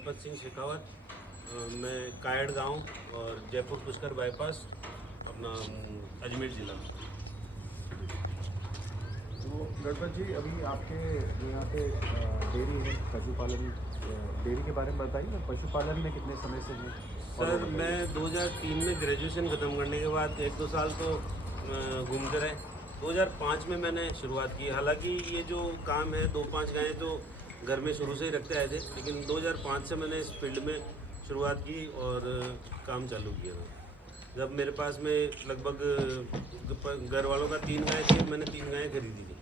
गणपत सिंह शेखावत। मैं कायड़ गांव और जयपुर पुष्कर बाईपास अपना अजमेर ज़िला। तो गणपत जी, अभी आपके जो यहाँ पे डेयरी है, पशुपालन, डेयरी के बारे में बताइए ना। पशुपालन में कितने समय से हैं? सर मैं 2003 में ग्रेजुएशन ख़त्म करने के बाद 1-2 साल तो घूमते रहे। 2005 में मैंने शुरुआत की। हालांकि ये जो काम है 2-5 गायें तो घर में शुरू से ही रखते आए थे, लेकिन 2005 से मैंने इस फील्ड में शुरुआत की और काम चालू किया। जब मेरे पास में लगभग घर वालों का 3 गायें थी, मैंने 3 गायें खरीदी थी,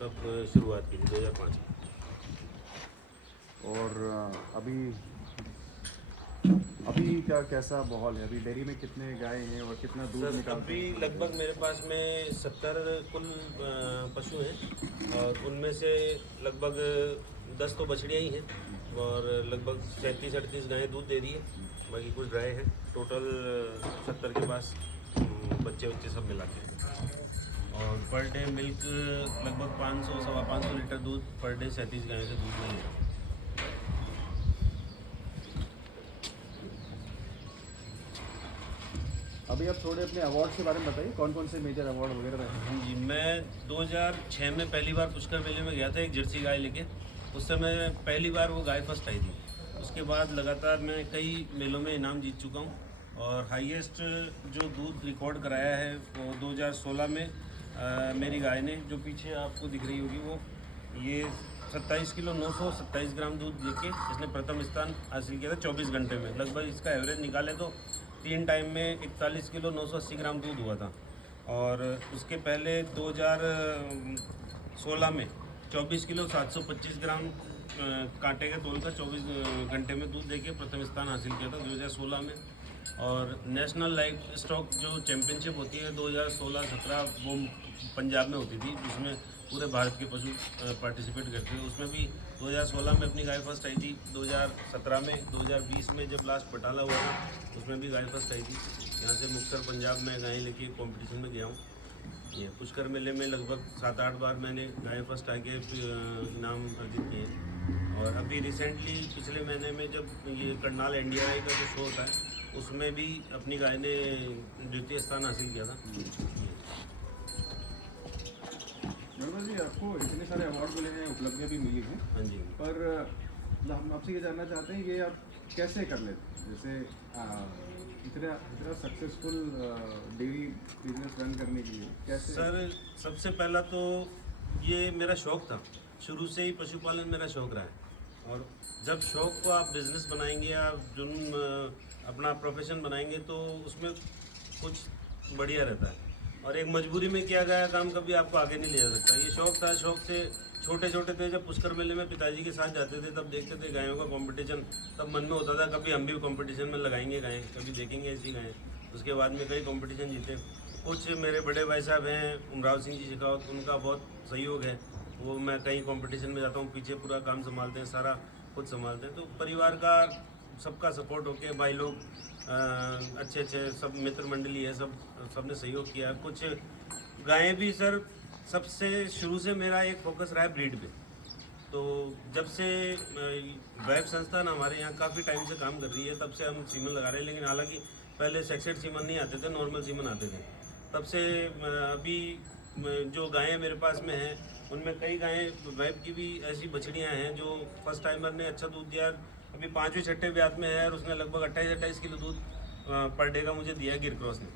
तब शुरुआत की थी 2005 में। और अभी अभी क्या कैसा माहौल है? अभी डेयरी में कितने गाय हैं और कितना दूध सर निकालते अभी हैं? लगभग मेरे पास में 70 कुल पशु हैं और उनमें से लगभग 10 तो बछड़ियाँ ही हैं और लगभग 37-38 गायें दूध दे रही है। बाकी कुछ ड्राई हैं। टोटल 70 के पास बच्चे सब मिला के। और पर डे मिल्क लगभग 500-550 लीटर दूध पर डे 37 गायों से दूध नहीं है। अभी आप थोड़े अपने अवार्ड के बारे में बताइए, कौन कौन से मेजर अवार्ड वगैरह रहे? हाँ जी, मैं 2006 में पहली बार पुष्कर मेले में गया था एक जर्सी गाय लेके। उस समय पहली बार वो गाय फर्स्ट आई थी। उसके बाद लगातार मैं कई मेलों में इनाम जीत चुका हूँ और हाईएस्ट जो दूध रिकॉर्ड कराया है वो 2016 में मेरी गाय ने, जो पीछे आपको दिख रही होगी, वो ये 27 किलो 927 ग्राम दूध देके इसने प्रथम स्थान हासिल किया था 24 घंटे में। लगभग इसका एवरेज निकाले तो 3 टाइम में 41 किलो 980 ग्राम दूध हुआ था। और उसके पहले 2016 में 24 किलो 725 ग्राम कांटे के तौल का 24 घंटे में दूध देके प्रथम स्थान हासिल किया था 2016 में। और नेशनल लाइफ स्टॉक जो चैम्पियनशिप होती है 2016-17 वो पंजाब में होती थी, जिसमें पूरे भारत के पशु पार्टिसिपेट करते हैं। उसमें भी 2016 में अपनी गाय फर्स्ट आई थी। 2017 में, 2020 में जब लास्ट बटाला हुआ था उसमें भी गाय फर्स्ट आई थी। यहाँ से मुक्तसर पंजाब में गायें लेके कंपटीशन में गया हूँ। ये पुष्कर मेले में लगभग 7-8 बार मैंने गाय फर्स्ट आके इनाम अर्जित किए। और अभी रिसेंटली पिछले महीने में जब ये करनाल NDRI का जो शो होता है उसमें भी अपनी गाय ने द्वितीय स्थान हासिल किया था। नर्मदा जी, आपको इतने सारे अवार्ड मिले हैं, उपलब्धियाँ भी मिली हैं। हाँ जी। पर हम आपसे ये जानना चाहते हैं, ये आप कैसे कर लेते हैं? जैसे इतना इतना सक्सेसफुल डेयरी बिजनेस रन करने के लिए कैसे? सर सबसे पहला तो ये मेरा शौक़ था, शुरू से ही पशुपालन मेरा शौक़ रहा है। और जब शौक़ को आप बिज़नेस बनाएंगे या जुनून अपना प्रोफेशन बनाएंगे तो उसमें कुछ बढ़िया रहता है। और एक मजबूरी में किया गया काम कभी आपको आगे नहीं ले जा सकता। ये शौक़ था, शौक़ से छोटे थे जब पुष्कर मेले में पिताजी के साथ जाते थे तब देखते थे गायों का कंपटीशन, तब मन में होता था कभी हम भी कंपटीशन में लगाएंगे गायें, कभी देखेंगे ऐसी गायें। उसके बाद में कई कंपटीशन जीते। कुछ मेरे बड़े भाई साहब हैं उमराव सिंह जी शेखावत, उनका बहुत सहयोग है। वो मैं कहीं कंपटीशन में जाता हूँ, पीछे पूरा काम संभालते हैं, सारा खुद संभालते हैं। तो परिवार का सबका सपोर्ट होके भाई लोग अच्छे सब मित्र मंडली है, सबने सहयोग किया। कुछ गायें भी सर, सबसे शुरू से मेरा एक फोकस रहा है ब्रीड पे। तो जब से वैब संस्थान हमारे यहाँ काफ़ी टाइम से काम कर रही है, तब से हम सीमन लगा रहे हैं। लेकिन हालांकि पहले सेक्सेड सीमन नहीं आते थे, नॉर्मल सीमन आते थे। तब से अभी जो गायें मेरे पास में हैं उनमें कई गायें वैब की भी ऐसी बछड़ियाँ हैं जो फर्स्ट टाइमर ने अच्छा दूध दिया। अभी 5वें-6ठे ब्यात में है और उसने लगभग 28-28 किलो दूध पर डे का मुझे दिया है गिर क्रॉस ने।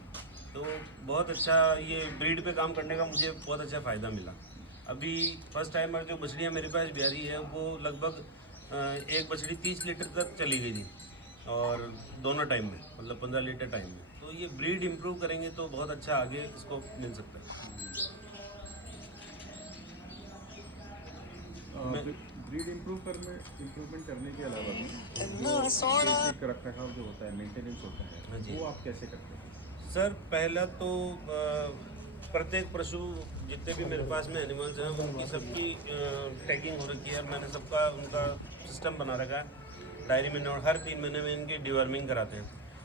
तो बहुत अच्छा, ये ब्रीड पे काम करने का मुझे बहुत अच्छा फ़ायदा मिला। अभी फर्स्ट टाइमर जो बछड़ियाँ मेरे पास ब्यारी है वो लगभग एक बछड़ी 30 लीटर तक चली गई थी और दोनों टाइम में, मतलब 15 लीटर टाइम में। तो ये ब्रीड इम्प्रूव करेंगे तो बहुत अच्छा आगे इसको मिल सकता है। ब्रीड इम्प्रूवमेंट करने के अलावा भी बेसिक रख रखाव जो होता है, मेंटेनेंस होता हाँ है, जी। वो आप कैसे करते हैं? सर पहला तो प्रत्येक पशु जितने भी मेरे पास में एनिमल्स हैं उनकी सबकी टैगिंग हो रखी है। मैंने सबका उनका सिस्टम बना रखा है डायरी में नोट। हर 3 महीने में इनकी डिवर्मिंग कराते हैं।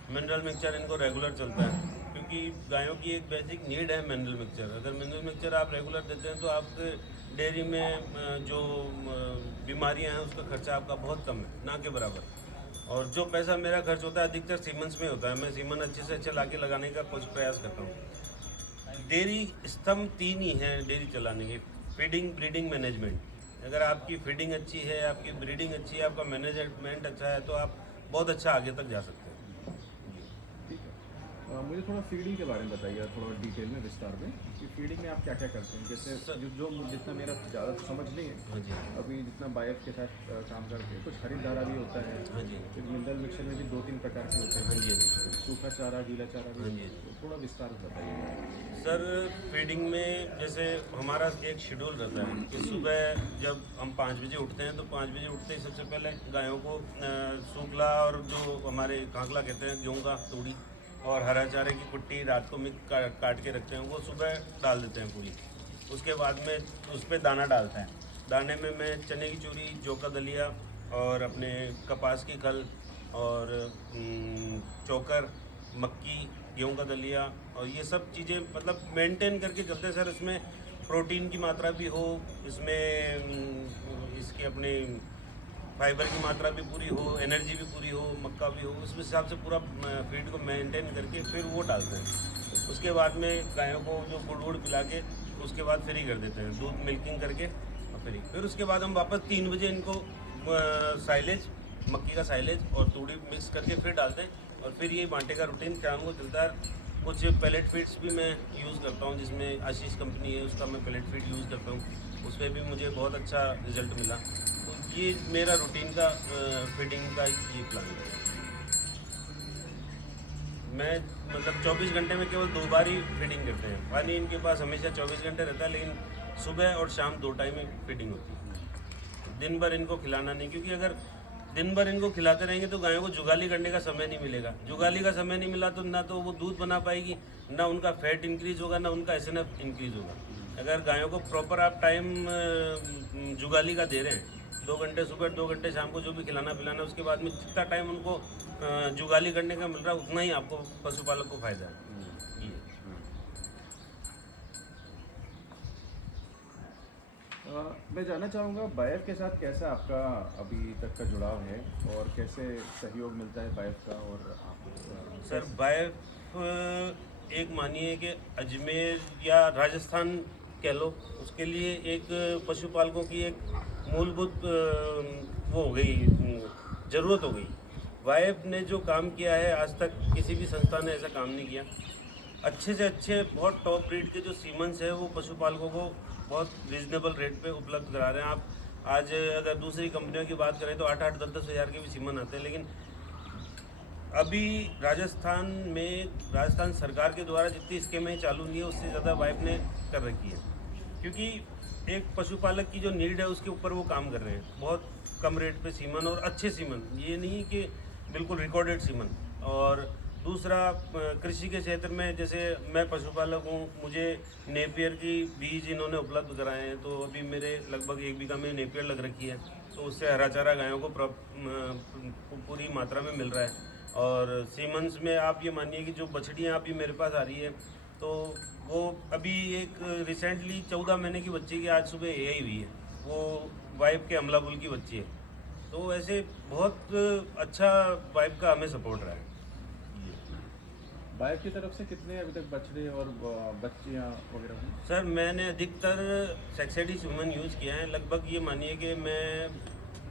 मिनरल मिक्सचर इनको रेगुलर चलता है, क्योंकि गायों की एक बेसिक नीड है मिनरल मिक्सचर। अगर मिनरल मिक्सचर आप रेगुलर देते हैं तो आपके डेयरी में जो बीमारियां हैं उसका खर्चा आपका बहुत कम है, ना के बराबर। और जो पैसा मेरा खर्च होता है अधिकतर सीमेंट्स में होता है। मैं सीमेंट अच्छे से अच्छा लाके लगाने का कुछ प्रयास करता हूँ। डेयरी स्तंभ तीन ही हैं डेयरी चलाने के: फीडिंग, ब्रीडिंग, मैनेजमेंट। अगर आपकी फीडिंग अच्छी है, आपकी ब्रीडिंग अच्छी है, आपका मैनेजमेंट अच्छा है, तो आप बहुत अच्छा आगे तक जा सकते हैं। ठीक है। मुझे थोड़ा फीडिंग के बारे में बताइए, थोड़ा डिटेल में, विस्तार में, कि फीडिंग में आप क्या क्या करते हैं। जैसे जितना मेरा ज़्यादा समझ नहीं है, हाँ जी, अभी जितना बायफ के साथ काम करते हैं, कुछ हरी चारा भी होता है, हाँ जी, फिर मिनरल मिक्सचर में भी 2-3 प्रकार के होते हाँ हैं, जी, हाँ जी। फिर सूखा चारा, गीला चारा भी, हाँ जी, हाँ जी। तो थोड़ा विस्तार में बताइए। सर, फीडिंग में जैसे हमारा एक शेड्यूल रहता है कि सुबह जब हम 5 बजे उठते हैं तो 5 बजे उठते ही सबसे पहले गायों को सूखला और जो हमारे कांकला कहते हैं, गेहूँ का तूड़ी और हरा चारे की कुट्टी रात को मिक्स काट के रखते हैं, वो सुबह डाल देते हैं पूरी। उसके बाद में उस पर दाना डालते हैं। दाने में मैं चने की चूरी, जौ का दलिया और अपने कपास की खल और चोकर, मक्की, गेहूं का दलिया और ये सब चीज़ें मतलब मेंटेन करके चलते हैं सर। इसमें प्रोटीन की मात्रा भी हो, इसमें इसकी अपने फाइबर की मात्रा भी पूरी हो, एनर्जी भी पूरी हो, मक्का भी हो, उस हिसाब से पूरा फीड को मेंटेन करके फिर वो डालते हैं। उसके बाद में गायों को जो गुड़ गुड़ पिला के उसके बाद फ्री कर देते हैं, दूध मिल्किंग करके और फ्री। फिर उसके बाद हम वापस 3 बजे इनको साइलेज, मक्की का साइलेज और तूड़ी मिक्स करके फिर डालते हैं और फिर ये बांटे का रूटीन शाम को चलता है। कुछ पैलेट फीड्स भी मैं यूज़ करता हूँ, जिसमें आशीष कंपनी है उसका मैं पैलेट फीड यूज़ करता हूँ, उस पर भी मुझे बहुत अच्छा रिजल्ट मिला। तो ये मेरा रूटीन का फीडिंग का ये प्लान है। मैं मतलब 24 घंटे में केवल 2 बार ही फीडिंग करते हैं। पानी इनके पास हमेशा 24 घंटे रहता है, लेकिन सुबह और शाम 2 टाइम ही फीडिंग होती है। दिन भर इनको खिलाना नहीं, क्योंकि अगर दिन भर इनको खिलाते रहेंगे तो गायों को जुगाली करने का समय नहीं मिलेगा। जुगाली का समय नहीं मिला तो ना तो वो दूध बना पाएगी, ना उनका फैट इंक्रीज होगा, ना उनका एसएनएफ इंक्रीज होगा। अगर गायों को प्रॉपर आप टाइम जुगाली का दे रहे हैं, 2 घंटे सुबह, 2 घंटे शाम को जो भी खिलाना पिलाना, उसके बाद में जितना टाइम उनको जुगाली करने का मिल रहा है उतना ही आपको पशुपालक को फायदा है। ये मैं जानना चाहूँगा बायफ के साथ कैसा आपका अभी तक का जुड़ाव है, और कैसे सहयोग मिलता है बायफ का और आपको। सर, बायफ एक मानिए कि अजमेर या राजस्थान कह लो, उसके लिए एक पशुपालकों की एक मूलभूत वो हो गई, ज़रूरत हो गई। वाइफ ने जो काम किया है आज तक किसी भी संस्था ने ऐसा काम नहीं किया। अच्छे से अच्छे बहुत टॉप ब्रीड के जो सीमन्स है वो पशुपालकों को बहुत रीजनेबल रेट पे उपलब्ध करा रहे हैं। आप आज अगर दूसरी कंपनियों की बात करें तो 8-8, 10-10 हज़ार के भी सीमन आते हैं, लेकिन अभी राजस्थान में राजस्थान सरकार के द्वारा जितनी स्कीमें चालू नहीं है उससे ज़्यादा वाइफ ने कर रखी है, क्योंकि एक पशुपालक की जो नीड है उसके ऊपर वो काम कर रहे हैं। बहुत कम रेट पे सीमन और अच्छे सीमन, ये नहीं कि बिल्कुल रिकॉर्डेड सीमन। और दूसरा, कृषि के क्षेत्र में जैसे मैं पशुपालक हूँ, मुझे नेपियर की बीज इन्होंने उपलब्ध कराए हैं, तो अभी मेरे लगभग 1 बीघा में नेपियर लग रखी है, तो उससे हरा चारा गायों को पूरी मात्रा में मिल रहा है। और सीमंस में आप ये मानिए कि जो बछड़ियाँ अभी मेरे पास आ रही है, तो वो अभी एक रिसेंटली 14 महीने की बच्ची की आज सुबह यही हुई है, वो वाइफ के हमला बुल की बच्ची है। तो ऐसे बहुत अच्छा वाइफ का हमें सपोर्ट रहा है। बायफ की तरफ से कितने अभी तक बछड़े और बच्चियाँ वगैरह हुई? सर, मैंने अधिकतर सेक्सेडी सीमन यूज़ किया है। लगभग ये मानिए कि मैं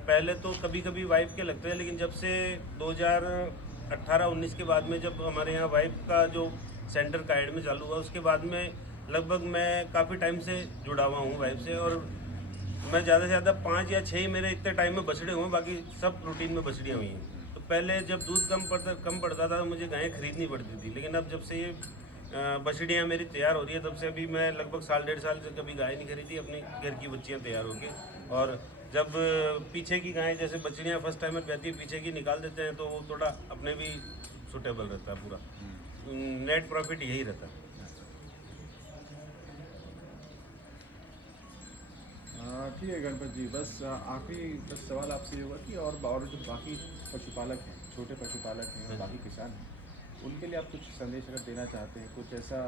पहले तो कभी कभी वाइफ के लगते हैं, लेकिन जब से 2018-19 के बाद में जब हमारे यहाँ वाइफ का जो सेंटर कायड में चालू हुआ, उसके बाद में लगभग मैं काफ़ी टाइम से जुड़ा हुआ हूँ वाइफ से। और मैं ज़्यादा से ज़्यादा 5 या 6 मेरे इतने टाइम में बछड़े हुए, बाकी सब रूटीन में बछड़ियाँ हुई हैं। तो पहले जब दूध कम पड़ता था तो मुझे गायें खरीदनी पड़ती थी, लेकिन अब जब से ये बछड़ियाँ मेरी तैयार हो रही है, तब से अभी मैं लगभग साल 1.5 साल से कभी गाय नहीं खरीदी, अपनी घर की बच्चियाँ तैयार होके। और जब पीछे की गायें जैसे बछड़ियाँ फर्स्ट टाइमर रहती है, पीछे की निकाल देते हैं, तो वो थोड़ा अपने भी सूटेबल रहता है, पूरा नेट प्रॉफिट यही रहता है। ठीक है गणपत जी, बस आखिरी बस सवाल आपसे ये होगा कि और जो बाकी पशुपालक हैं, छोटे पशुपालक हैं और बाकी किसान हैं, उनके लिए आप कुछ संदेश अगर देना चाहते हैं, कुछ ऐसा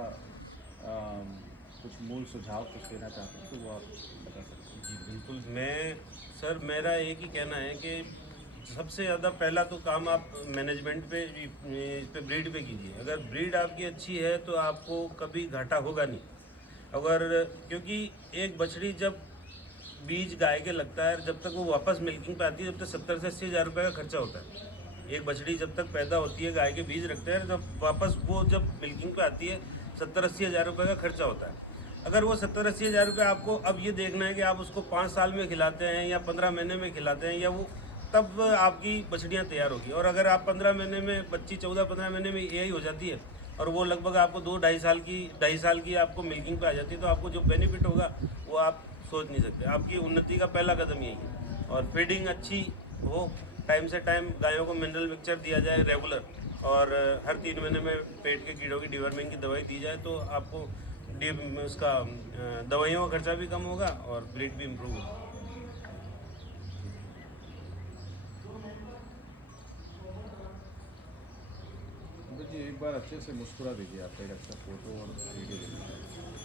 कुछ मूल सुझाव कुछ देना चाहते हैं तो वो आप बता सकते हैं। जी बिल्कुल। सर मेरा एक ही कहना है कि सबसे ज़्यादा पहला तो काम आप मैनेजमेंट पे इस पे ब्रीड पे कीजिए। अगर ब्रीड आपकी अच्छी है तो आपको कभी घाटा होगा नहीं। अगर क्योंकि एक बछड़ी जब बीज गाय के लगता है, जब तक वो वापस मिल्किंग पे आती है, जब तक 70 से 80 हज़ार रुपये का खर्चा होता है। एक बछड़ी जब तक पैदा होती है, गाय के बीज रखते हैं, जब वापस वो जब मिल्किंग पे आती है 70-80 हज़ार रुपये का खर्चा होता है। अगर वो 70-80 हज़ार रुपये आपको अब ये देखना है कि आप उसको 5 साल में खिलाते हैं या 15 महीने में खिलाते हैं, या वो तब आपकी बछड़ियाँ तैयार होगी। और अगर आप 15 महीने में बच्ची 14-15 महीने में यही हो जाती है और वो लगभग आपको 2-2.5 साल की आपको मिल्किंग पे आ जाती है, तो आपको जो बेनिफिट होगा वो आप सोच नहीं सकते। आपकी उन्नति का पहला कदम यही है। और फीडिंग अच्छी हो, टाइम से टाइम गायों को मिनरल मिक्सचर दिया जाए रेगुलर, और हर 3 महीने में पेट के कीड़ों की डिवर्मिंग की दवाई दी जाए, तो आपको उसका दवाइयों का खर्चा भी कम होगा और ब्रीड भी इम्प्रूव होगा। जी एक बार अच्छे से मुस्कुरा दीजिए, आपका एक अच्छा फोटो और वीडियो दीजिए।